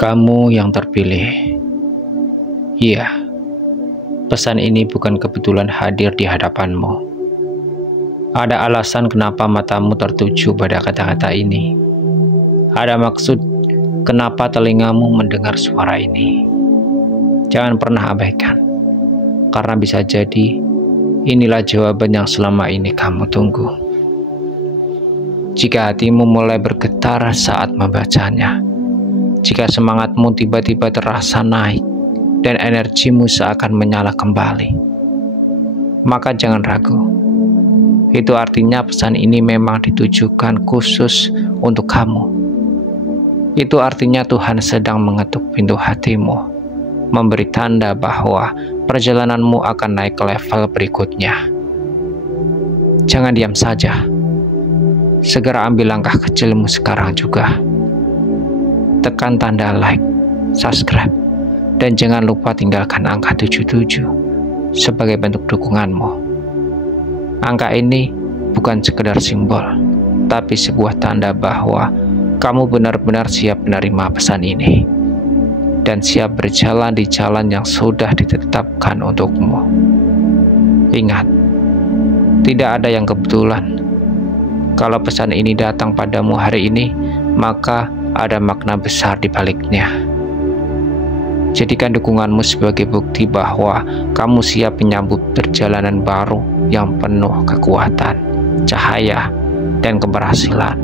Kamu yang terpilih. Iya, pesan ini bukan kebetulan hadir di hadapanmu. Ada alasan kenapa matamu tertuju pada kata-kata ini. Ada maksud kenapa telingamu mendengar suara ini. Jangan pernah abaikan, karena bisa jadi inilah jawaban yang selama ini kamu tunggu. Jika hatimu mulai bergetar saat membacanya, jika semangatmu tiba-tiba terasa naik dan energimu seakan menyala kembali, maka jangan ragu. Itu artinya pesan ini memang ditujukan khusus untuk kamu. Itu artinya Tuhan sedang mengetuk pintu hatimu, memberi tanda bahwa perjalananmu akan naik ke level berikutnya. Jangan diam saja. Segera ambil langkah kecilmu sekarang juga. Tekan tanda like, subscribe, dan jangan lupa tinggalkan angka 77 sebagai bentuk dukunganmu. Angka ini bukan sekedar simbol, tapi sebuah tanda bahwa kamu benar-benar siap menerima pesan ini dan siap berjalan di jalan yang sudah ditetapkan untukmu. Ingat, tidak ada yang kebetulan. Kalau pesan ini datang padamu hari ini, maka ada makna besar di baliknya. Jadikan dukunganmu sebagai bukti bahwa kamu siap menyambut perjalanan baru yang penuh kekuatan, cahaya, dan keberhasilan.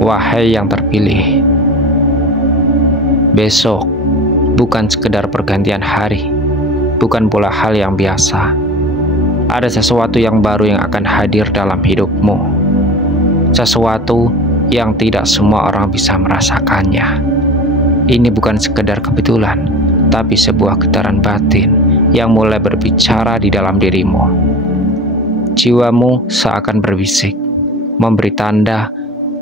Wahai yang terpilih, besok bukan sekedar pergantian hari, bukan pula hal yang biasa. Ada sesuatu yang baru yang akan hadir dalam hidupmu. Sesuatu yang tidak semua orang bisa merasakannya. Ini bukan sekedar kebetulan, tapi sebuah getaran batin yang mulai berbicara di dalam dirimu. Jiwamu seakan berbisik, memberi tanda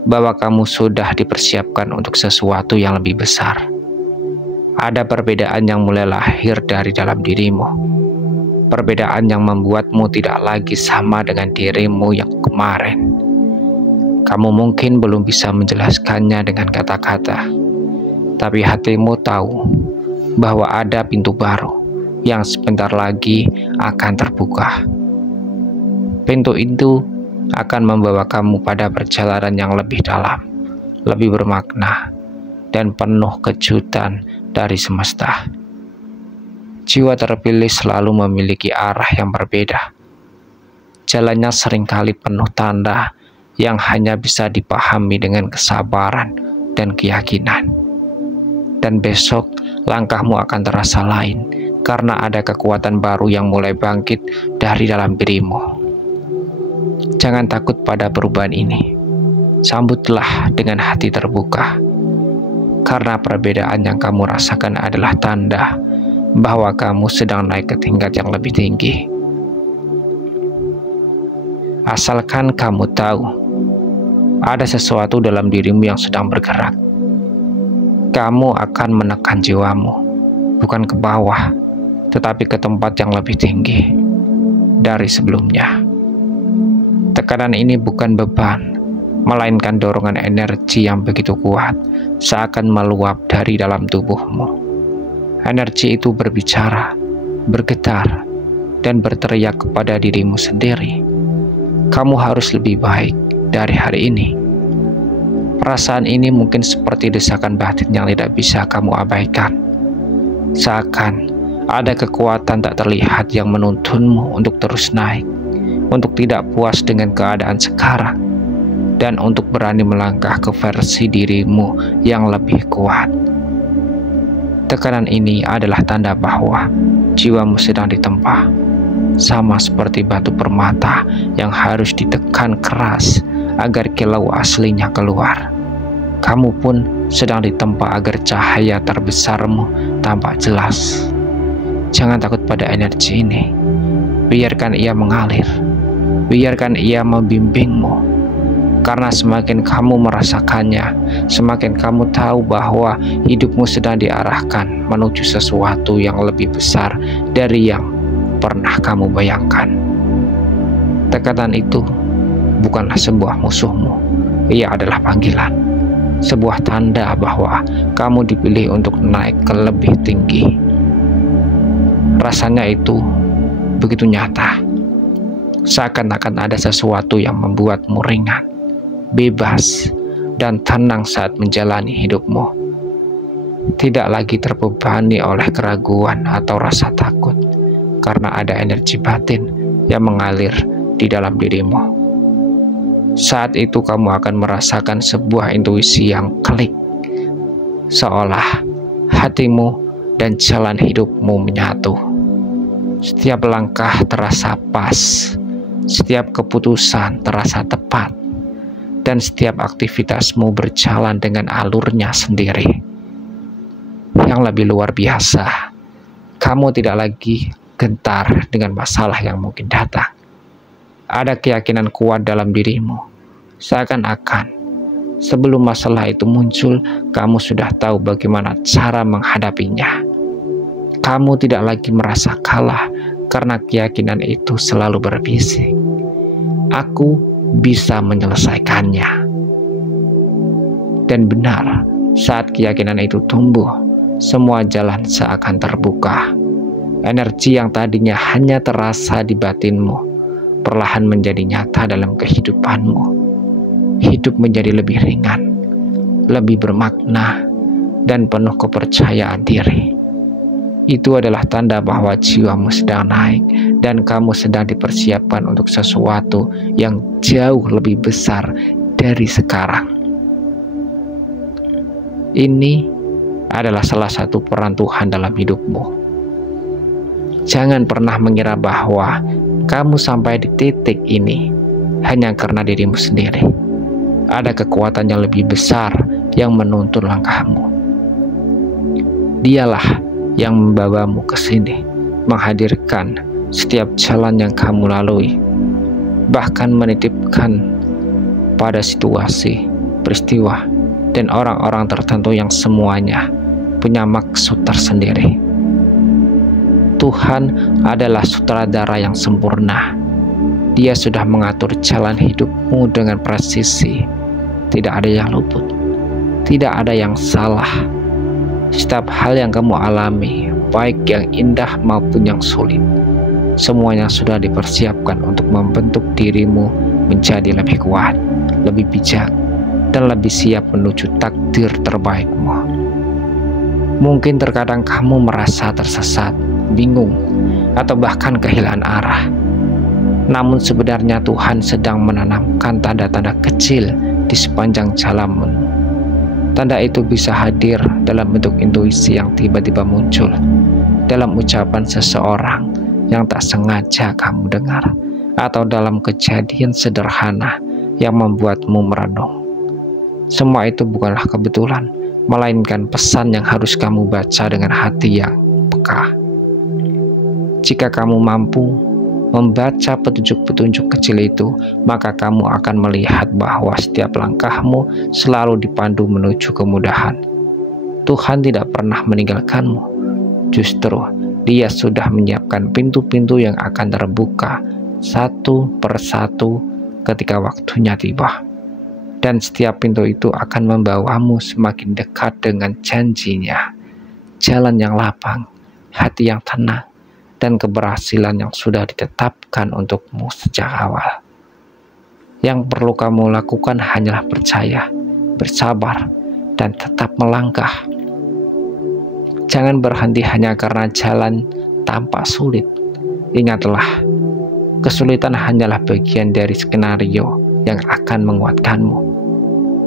bahwa kamu sudah dipersiapkan untuk sesuatu yang lebih besar. Ada perbedaan yang mulai lahir dari dalam dirimu. Perbedaan yang membuatmu tidak lagi sama dengan dirimu yang kemarin. Kamu mungkin belum bisa menjelaskannya dengan kata-kata, tapi hatimu tahu bahwa ada pintu baru yang sebentar lagi akan terbuka. Pintu itu akan membawa kamu pada perjalanan yang lebih dalam, lebih bermakna, dan penuh kejutan dari semesta. Jiwa terpilih selalu memiliki arah yang berbeda. Jalannya seringkali penuh tanda yang hanya bisa dipahami dengan kesabaran dan keyakinan. Dan besok langkahmu akan terasa lain karena ada kekuatan baru yang mulai bangkit dari dalam dirimu. Jangan takut pada perubahan ini. Sambutlah dengan hati terbuka. Karena perbedaan yang kamu rasakan adalah tanda bahwa kamu sedang naik ke tingkat yang lebih tinggi. Asalkan kamu tahu ada sesuatu dalam dirimu yang sedang bergerak. Kamu akan menekan jiwamu, bukan ke bawah, tetapi ke tempat yang lebih tinggi dari sebelumnya. Tekanan ini bukan beban, melainkan dorongan energi yang begitu kuat, seakan meluap dari dalam tubuhmu. Energi itu berbicara, bergetar, dan berteriak kepada dirimu sendiri. Kamu harus lebih baik dari hari ini. Perasaan ini mungkin seperti desakan batin yang tidak bisa kamu abaikan. Seakan ada kekuatan tak terlihat yang menuntunmu untuk terus naik, untuk tidak puas dengan keadaan sekarang, dan untuk berani melangkah ke versi dirimu yang lebih kuat. Tekanan ini adalah tanda bahwa jiwamu sedang ditempa, sama seperti batu permata yang harus ditekan keras agar kilau aslinya keluar. Kamu pun sedang ditempa agar cahaya terbesarmu tampak jelas. Jangan takut pada energi ini. Biarkan ia mengalir. Biarkan ia membimbingmu. Karena semakin kamu merasakannya, semakin kamu tahu bahwa hidupmu sedang diarahkan menuju sesuatu yang lebih besar dari yang pernah kamu bayangkan. Tekanan itu bukanlah sebuah musuhmu, ia adalah panggilan. sebuah tanda bahwa kamu dipilih untuk naik ke lebih tinggi. Rasanya itu begitu nyata, seakan-akan ada sesuatu yang membuatmu ringan, bebas, dan tenang saat menjalani hidupmu. Tidak lagi terbebani oleh keraguan atau rasa takut, karena ada energi batin yang mengalir di dalam dirimu. Saat itu kamu akan merasakan sebuah intuisi yang klik, seolah hatimu dan jalan hidupmu menyatu. Setiap langkah terasa pas, setiap keputusan terasa tepat, dan setiap aktivitasmu berjalan dengan alurnya sendiri. Yang lebih luar biasa, kamu tidak lagi gentar dengan masalah yang mungkin datang. Ada keyakinan kuat dalam dirimu, seakan-akan sebelum masalah itu muncul, kamu sudah tahu bagaimana cara menghadapinya. Kamu tidak lagi merasa kalah karena keyakinan itu selalu berbisik, "Aku bisa menyelesaikannya." Dan benar, saat keyakinan itu tumbuh, semua jalan seakan terbuka. Energi yang tadinya hanya terasa di batinmu perlahan menjadi nyata dalam kehidupanmu. Hidup menjadi lebih ringan, lebih bermakna, dan penuh kepercayaan diri. Itu adalah tanda bahwa jiwamu sedang naik dan kamu sedang dipersiapkan untuk sesuatu yang jauh lebih besar dari sekarang. Ini adalah salah satu peran Tuhan dalam hidupmu. Jangan pernah mengira bahwa kamu sampai di titik ini hanya karena dirimu sendiri. Ada kekuatan yang lebih besar yang menuntun langkahmu. Dialah yang membawamu ke sini, menghadirkan setiap jalan yang kamu lalui, bahkan menitipkan pada situasi, peristiwa, dan orang-orang tertentu yang semuanya punya maksud tersendiri. Tuhan adalah sutradara yang sempurna. Dia sudah mengatur jalan hidupmu dengan presisi. Tidak ada yang luput, tidak ada yang salah. Setiap hal yang kamu alami, baik yang indah maupun yang sulit, semuanya sudah dipersiapkan untuk membentuk dirimu menjadi lebih kuat, lebih bijak, dan lebih siap menuju takdir terbaikmu. Mungkin terkadang kamu merasa tersesat, bingung, atau bahkan kehilangan arah. Namun sebenarnya Tuhan sedang menanamkan tanda-tanda kecil di sepanjang jalanmu. Tanda itu bisa hadir dalam bentuk intuisi yang tiba-tiba muncul, dalam ucapan seseorang yang tak sengaja kamu dengar, atau dalam kejadian sederhana yang membuatmu merenung. Semua itu bukanlah kebetulan, melainkan pesan yang harus kamu baca dengan hati yang peka. Jika kamu mampu membaca petunjuk-petunjuk kecil itu, maka kamu akan melihat bahwa setiap langkahmu selalu dipandu menuju kemudahan. Tuhan tidak pernah meninggalkanmu. Justru Dia sudah menyiapkan pintu-pintu yang akan terbuka satu persatu ketika waktunya tiba. Dan setiap pintu itu akan membawamu semakin dekat dengan janjinya. Jalan yang lapang, hati yang tenang, dan keberhasilan yang sudah ditetapkan untukmu sejak awal. Yang perlu kamu lakukan hanyalah percaya, bersabar, dan tetap melangkah. Jangan berhenti hanya karena jalan tampak sulit. Ingatlah, kesulitan hanyalah bagian dari skenario yang akan menguatkanmu.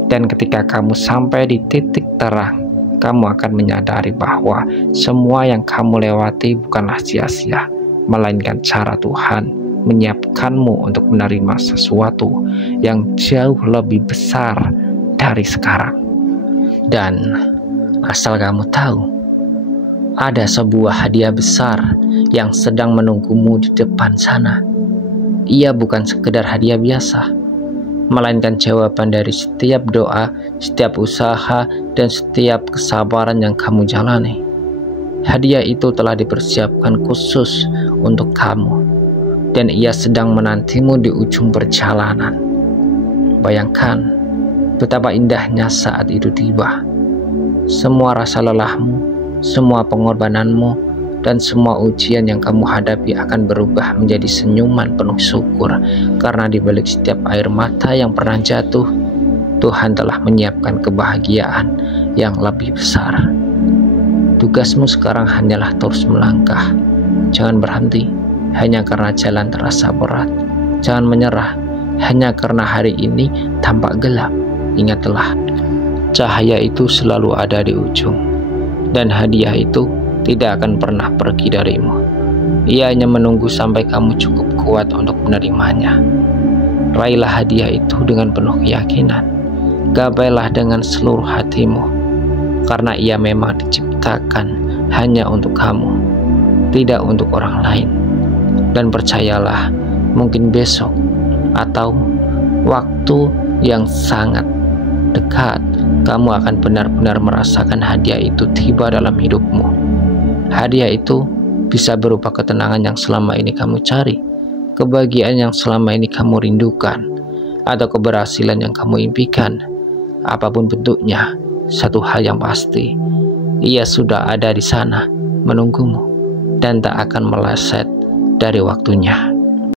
Dan ketika kamu sampai di titik terang, kamu akan menyadari bahwa semua yang kamu lewati bukanlah sia-sia, melainkan cara Tuhan menyiapkanmu untuk menerima sesuatu yang jauh lebih besar dari sekarang. Dan asal kamu tahu, ada sebuah hadiah besar yang sedang menunggumu di depan sana. Ia bukan sekedar hadiah biasa, melainkan jawaban dari setiap doa, setiap usaha, dan setiap kesabaran yang kamu jalani. Hadiah itu telah dipersiapkan khusus untuk kamu, dan ia sedang menantimu di ujung perjalanan. Bayangkan, Betapa indahnya saat itu tiba. Semua rasa lelahmu, semua pengorbananmu, dan semua ujian yang kamu hadapi akan berubah menjadi senyuman penuh syukur, karena di balik setiap air mata yang pernah jatuh, Tuhan telah menyiapkan kebahagiaan yang lebih besar. Tugasmu sekarang hanyalah terus melangkah. Jangan berhenti hanya karena jalan terasa berat. Jangan menyerah hanya karena hari ini tampak gelap. Ingatlah, cahaya itu selalu ada di ujung, dan hadiah itu tidak akan pernah pergi darimu. Ia hanya menunggu sampai kamu cukup kuat untuk menerimanya. Raihlah hadiah itu dengan penuh keyakinan. Gapailah dengan seluruh hatimu, karena ia memang diciptakan hanya untuk kamu, tidak untuk orang lain. Dan percayalah, mungkin besok atau waktu yang sangat dekat, kamu akan benar-benar merasakan hadiah itu tiba dalam hidupmu. Hadiah itu bisa berupa ketenangan yang selama ini kamu cari, kebahagiaan yang selama ini kamu rindukan, atau keberhasilan yang kamu impikan. Apapun bentuknya, satu hal yang pasti, ia sudah ada di sana menunggumu dan tak akan meleset dari waktunya.